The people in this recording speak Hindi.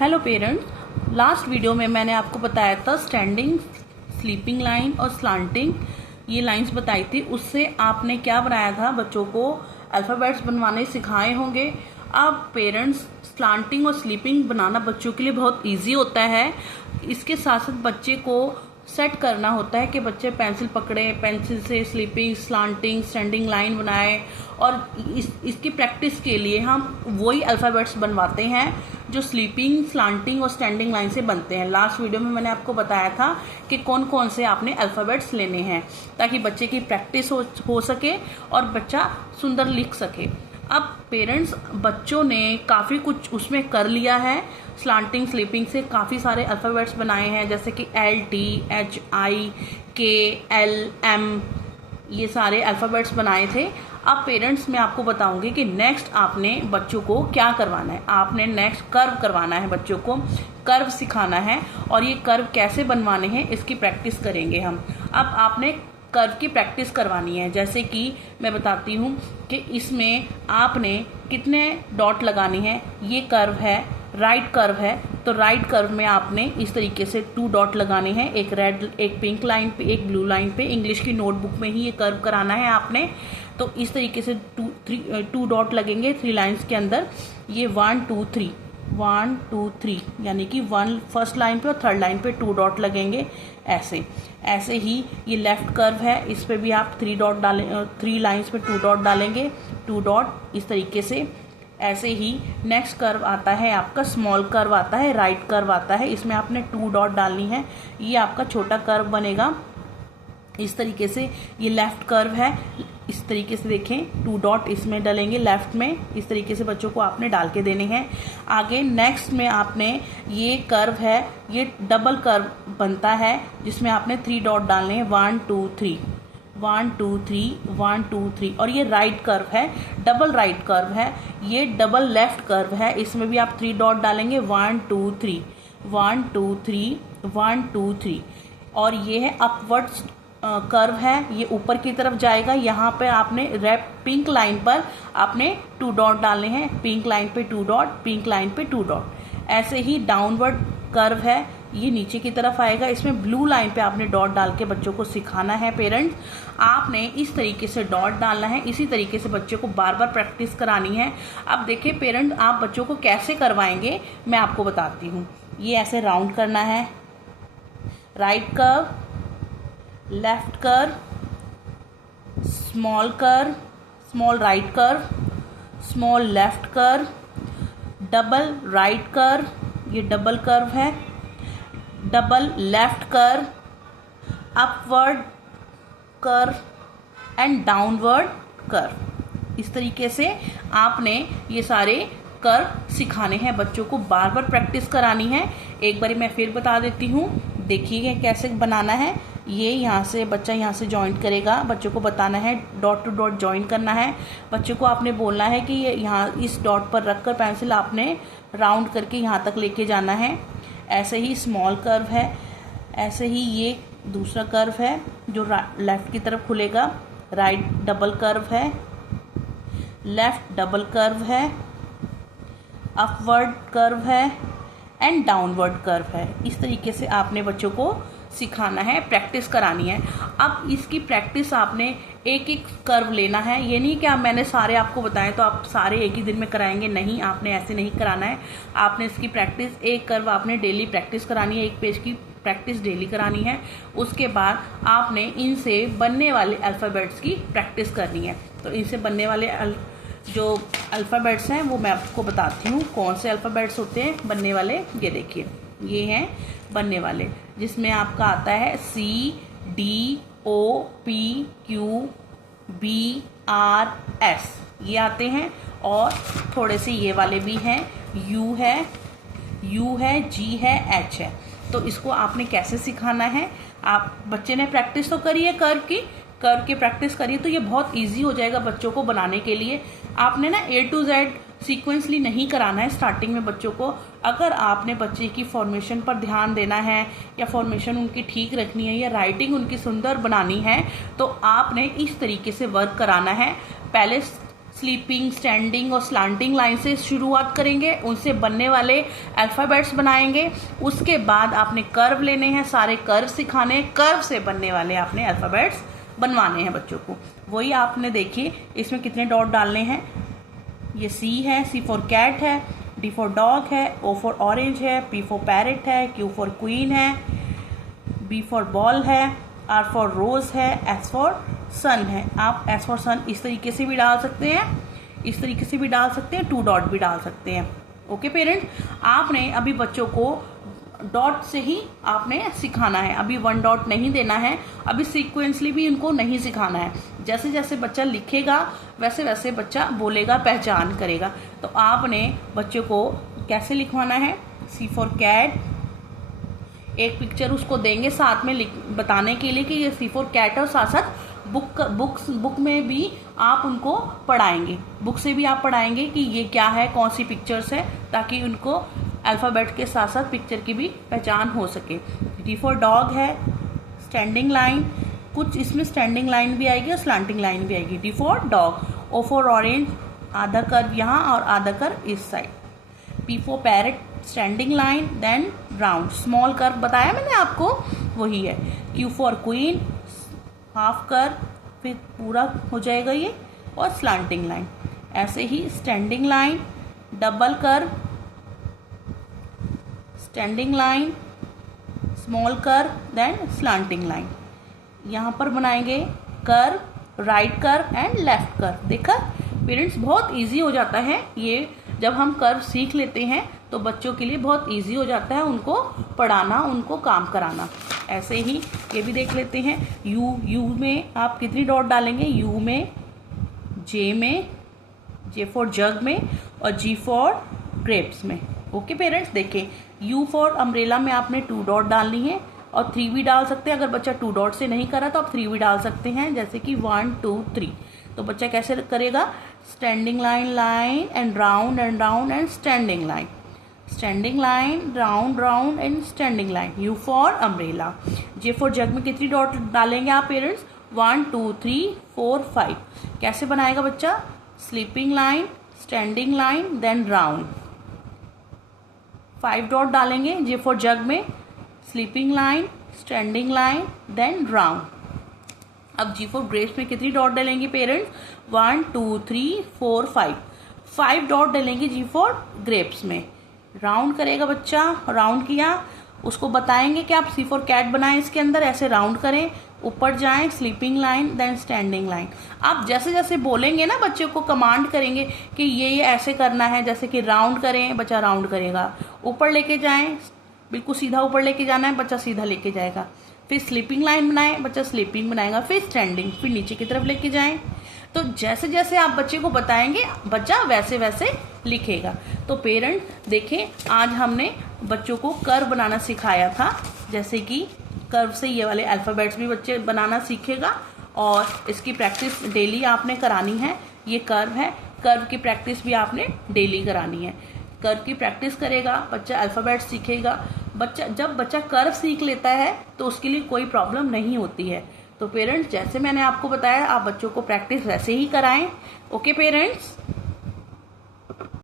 हेलो पेरेंट्स, लास्ट वीडियो में मैंने आपको बताया था स्टैंडिंग, स्लीपिंग लाइन और स्लांटिंग, ये लाइंस बताई थी। उससे आपने क्या बनाया था, बच्चों को अल्फ़ाबेट्स बनवाने सिखाए होंगे। अब पेरेंट्स, स्लांटिंग और स्लीपिंग बनाना बच्चों के लिए बहुत इजी होता है। इसके साथ साथ बच्चे को सेट करना होता है कि बच्चे पेंसिल पकड़े, पेंसिल से स्लीपिंग, स्लांटिंग, स्टैंडिंग लाइन बनाए। और इसकी प्रैक्टिस के लिए हम वही अल्फ़ाबेट्स बनवाते हैं जो स्लीपिंग, स्लांटिंग और स्टैंडिंग लाइन से बनते हैं। लास्ट वीडियो में मैंने आपको बताया था कि कौन कौन से आपने अल्फ़ाबेट्स लेने हैं ताकि बच्चे की प्रैक्टिस हो सके और बच्चा सुंदर लिख सके। अब पेरेंट्स, बच्चों ने काफ़ी कुछ उसमें कर लिया है। स्लांटिंग, स्लीपिंग से काफ़ी सारे अल्फ़ाबेट्स बनाए हैं, जैसे कि LTHIKLM, ये सारे अल्फ़ाबेट्स बनाए थे। अब पेरेंट्स, मैं आपको बताऊंगी कि नेक्स्ट आपने बच्चों को क्या करवाना है। आपने नेक्स्ट कर्व करवाना है, बच्चों को कर्व सिखाना है और ये कर्व कैसे बनवाने हैं इसकी प्रैक्टिस करेंगे हम। अब आपने कर्व की प्रैक्टिस करवानी है। जैसे कि मैं बताती हूँ कि इसमें आपने कितने डॉट लगाने हैं। ये कर्व है, राइट कर्व है, तो राइट कर्व में आपने इस तरीके से 2 डॉट लगाने हैं, एक रेड, एक पिंक लाइन पे, एक ब्लू लाइन पे। इंग्लिश की नोटबुक में ही ये कर्व कराना है आपने। तो इस तरीके से 2 डॉट लगेंगे 3 लाइन्स के अंदर। ये 1 2 3 1 2 3 यानी कि 1 फर्स्ट लाइन पे और 3rd लाइन पे 2 डॉट लगेंगे। ऐसे ही ये लेफ्ट कर्व है, इस पे भी आप 3 डॉट डालें, 3 लाइन्स पे 2 डॉट डालेंगे, 2 डॉट इस तरीके से। ऐसे ही नेक्स्ट कर्व आता है आपका, स्मॉल कर्व आता है, राइट कर्व आता है, इसमें आपने 2 डॉट डालनी है। ये आपका छोटा कर्व बनेगा इस तरीके से। ये लेफ्ट कर्व है, इस तरीके से देखें, 2 डॉट इसमें डालेंगे लेफ्ट में। इस तरीके से बच्चों को आपने डाल के देने हैं। आगे नेक्स्ट में आपने, ये कर्व है, ये डबल कर्व बनता है जिसमें आपने 3 डॉट डालने हैं, 1 2 3 1 2 3 1 2 3। और ये राइट कर्व है, डबल राइट कर्व है। ये डबल लेफ्ट कर्व है, इसमें भी आप 3 डॉट डालेंगे, 1 2 3 1 2 3 1 2 3। और ये है अपवर्ड कर्व है, ये ऊपर की तरफ जाएगा। यहाँ पे आपने रेड पिंक लाइन पर आपने 2 डॉट डालने हैं, पिंक लाइन पे 2 डॉट, पिंक लाइन पे 2 डॉट। ऐसे ही डाउनवर्ड कर्व है, ये नीचे की तरफ आएगा, इसमें ब्लू लाइन पे आपने डॉट डाल के बच्चों को सिखाना है। पेरेंट्स, आपने इस तरीके से डॉट डालना है, इसी तरीके से बच्चों को बार बार प्रैक्टिस करानी है। अब देखिए पेरेंट्स, आप बच्चों को कैसे करवाएंगे मैं आपको बताती हूँ। ये ऐसे राउंड करना है, right curve, left curve, small curve, small right curve, small left curve, double right curve, ये डबल कर्व है, double left curve, upward curve and downward curve. इस तरीके से आपने ये सारे कर्व सिखाने हैं बच्चों को, बार बार प्रैक्टिस करानी है। एक बारी मैं फिर बता देती हूँ, देखिए कैसे बनाना है। ये यहाँ से बच्चा यहाँ से जॉइंट करेगा, बच्चों को बताना है डॉट टू डॉट जॉइन करना है। बच्चों को आपने बोलना है कि ये यहाँ इस डॉट पर रखकर पेंसिल आपने राउंड करके यहाँ तक लेके जाना है। ऐसे ही स्मॉल कर्व है, ऐसे ही ये दूसरा कर्व है जो लेफ्ट की तरफ खुलेगा, राइट डबल कर्व है, लेफ्ट डबल कर्व है, अपवर्ड कर्व है एंड डाउनवर्ड कर्व है। इस तरीके से आपने बच्चों को सिखाना है, प्रैक्टिस करानी है। अब इसकी प्रैक्टिस आपने एक एक कर्व लेना है। ये नहीं कि मैंने सारे आपको बताएं तो आप सारे एक ही दिन में कराएंगे, नहीं, आपने ऐसे नहीं कराना है। आपने इसकी प्रैक्टिस, एक कर्व आपने डेली प्रैक्टिस करानी है, एक पेज की प्रैक्टिस डेली करानी है। उसके बाद आपने इनसे बनने वाले अल्फ़ाबेट्स की प्रैक्टिस करनी है। तो इनसे बनने वाले जो अल्फ़ाबेट्स हैं वो मैं आपको बताती हूँ कौन से अल्फ़ाबेट्स होते हैं बनने वाले। ये देखिए, ये हैं बनने वाले, जिसमें आपका आता है CDOPQBRS, ये आते हैं। और थोड़े से ये वाले भी हैं, U है, G है, H है। तो इसको आपने कैसे सिखाना है, आप बच्चे ने प्रैक्टिस तो करी है कर्व की प्रैक्टिस करिए तो ये बहुत इजी हो जाएगा बच्चों को बनाने के लिए। आपने ना A to Z सीक्वेंसली नहीं कराना है स्टार्टिंग में बच्चों को। अगर आपने बच्चे की फॉर्मेशन पर ध्यान देना है या फॉर्मेशन उनकी ठीक रखनी है या राइटिंग उनकी सुंदर बनानी है तो आपने इस तरीके से वर्क कराना है। पहले स्लीपिंग, स्टैंडिंग और स्लांटिंग लाइन से शुरुआत करेंगे, उनसे बनने वाले अल्फ़ाबेट्स बनाएंगे। उसके बाद आपने कर्व लेने हैं, सारे कर्व सिखाने हैं, कर्व से बनने वाले आपने अल्फ़ाबेट्स बनवाने हैं बच्चों को। वही आपने देखिए इसमें कितने डॉट डालने हैं। ये सी है, सी फॉर कैट है, डी फॉर डॉग है, ओ फॉर ऑरेंज है, पी फॉर पैरेट है, क्यू फॉर क्वीन है, बी फॉर बॉल है, आर फॉर रोज है, एस फॉर सन है। आप एस फॉर सन इस तरीके से भी डाल सकते हैं, इस तरीके से भी डाल सकते हैं, 2 डॉट भी डाल सकते हैं। ओके पेरेंट्स, आपने अभी बच्चों को डॉट से ही आपने सिखाना है, अभी 1 डॉट नहीं देना है, अभी सीक्वेंसली भी इनको नहीं सिखाना है। जैसे जैसे बच्चा लिखेगा वैसे वैसे बच्चा बोलेगा, पहचान करेगा। तो आपने बच्चों को कैसे लिखवाना है, सी फॉर कैट, एक पिक्चर उसको देंगे साथ में बताने के लिए कि ये सी फॉर कैट है, और साथ साथ बुक में भी आप उनको पढ़ाएंगे, बुक से भी आप पढ़ाएंगे कि ये क्या है, कौन सी पिक्चर्स है, ताकि उनको अल्फ़ाबेट के साथ साथ पिक्चर की भी पहचान हो सके। डी फॉर डॉग है, स्टैंडिंग लाइन, कुछ इसमें स्टैंडिंग लाइन भी आएगी और स्लांटिंग लाइन भी आएगी। D for dog, O for orange, आधा कर्व यहाँ और आधा कर्व इस side. P for parrot, standing line then round, small curve बताया मैंने आपको, वही है। Q for queen, half curve, फिर पूरा हो जाएगा ये, और स्लांटिंग लाइन। ऐसे ही standing line, double curve, standing line, small curve then slanting line. यहाँ पर बनाएंगे curve, right curve and left curve. देखा पेरेंट्स, बहुत इजी हो जाता है ये, जब हम कर्व सीख लेते हैं तो बच्चों के लिए बहुत इजी हो जाता है उनको पढ़ाना, उनको काम कराना। ऐसे ही ये भी देख लेते हैं। यू में आप कितनी डॉट डालेंगे, यू में, जे फॉर जग में, और जी फॉर ग्रेप्स में। ओके पेरेंट्स, देखें यू फॉर अम्ब्रेला में आपने 2 डॉट डालनी है, और 3 भी डाल सकते हैं। अगर बच्चा 2 डॉट से नहीं करा तो आप 3 भी डाल सकते हैं, जैसे कि 1 2 3। तो बच्चा कैसे करेगा, standing line, line and round and standing line, standing line, round round and standing line. You for umbrella. J for jug में कितनी डॉट डालेंगे आप पेरेंट्स, 1 2 3 4 5। कैसे बनाएगा बच्चा, sleeping line, standing line then round, 5 dot डालेंगे जे फॉर जग में, sleeping line, standing line then round. अब जी फॉर ग्रेप्स में कितनी डॉट डालेंगे पेरेंट्स, 1 2 3 4 5। 5 डॉट डालेंगे जी फॉर ग्रेप्स में। राउंड करेगा बच्चा, राउंड किया, उसको बताएंगे कि आप सी फॉर कैट बनाएं, इसके अंदर ऐसे राउंड करें, ऊपर जाएं, sleeping line then standing line. आप जैसे जैसे बोलेंगे ना, बच्चे को कमांड करेंगे कि ये ऐसे करना है, जैसे कि राउंड करें, बच्चा राउंड करेगा। ऊपर लेके जाएं, बिल्कुल सीधा ऊपर लेके जाना है, बच्चा सीधा लेके जाएगा। फिर स्लीपिंग लाइन बनाएं, बच्चा स्लीपिंग बनाएगा, फिर स्टैंडिंग, फिर नीचे की तरफ लेके जाएं। तो जैसे जैसे आप बच्चे को बताएंगे बच्चा वैसे वैसे लिखेगा। तो पेरेंट्स देखें, आज हमने बच्चों को कर्व बनाना सिखाया था, जैसे कि कर्व से ये वाले अल्फ़ाबेट्स भी बच्चे बनाना सीखेगा, और इसकी प्रैक्टिस डेली आपने करानी है। ये कर्व है, कर्व की प्रैक्टिस भी आपने डेली करानी है। कर्व की प्रैक्टिस करेगा बच्चा, अल्फ़ाबेट्स सीखेगा। जब बच्चा कर्व सीख लेता है तो उसके लिए कोई प्रॉब्लम नहीं होती है। तो पेरेंट्स, जैसे मैंने आपको बताया, आप बच्चों को प्रैक्टिस वैसे ही कराएं। Okay parents.